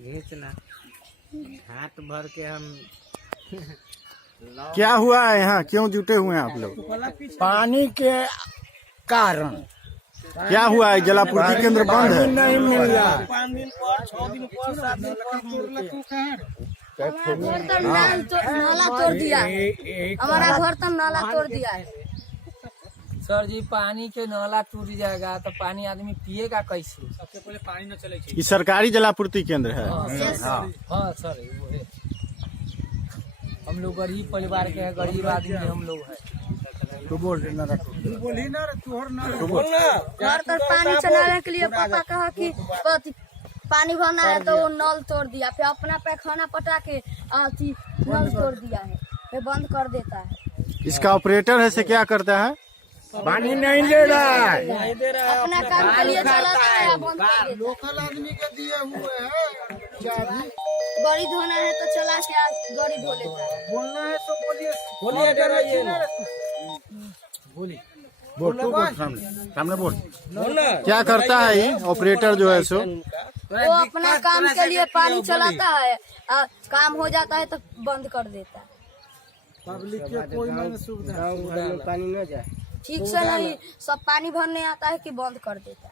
घींचना हाथ भर के हम क्या हुआ है यहाँ, क्यों जुटे हुए हैं आप लोग? पानी के कारण क्या हुआ है? जलापूर्ति केंद्र बंद है। नहीं मिल रहा। 5 दिन पर 6 दिन पर 7 दिन पर नाला तोड़ दिया है, हमारा घर तो नाला तोड़ दिया है। सर जी पानी के नाला टूट जाएगा तो पानी आदमी पिएगा कैसे? सबसे पहले पानी न चले। ये सरकारी जलापूर्ति केंद्र है। हाँ सर वो है। हम लोग गरीब परिवार के हैं, गरीब आदमी हम लोग हैं। तो बोल ना घर तक पानी चलाने के लिए पापा कहा कि पानी भरना है तो वो नल तोड़ दिया, फिर अपना पैखाना पटा के नल तोड़ दिया है, फिर बंद कर देता है। इसका ऑपरेटर है से क्या करता है? पानी नहीं ले रहा है। नहीं दे रहा है। अपना काम के लिए चलाता है, बंद कर देता है। लोकल आदमी के दिए हुए हैं। गाड़ी धोना है तो चला के गाड़ी धो लेता है। बोलना है तो बोलिए। बोलिए डराइए ना। बोल तू बोल, सामने बोल। बोलना क्या करता है ये ऑपरेटर जो है सो? वो अपना काम के लिए पानी चलाता है, काम हो जाता है तो बंद कर देता है। पब्लिक के कोई नहीं सुविधा। पानी न जाए। ठीक से नहीं, सब पानी भरने आता है कि बंद कर देता है।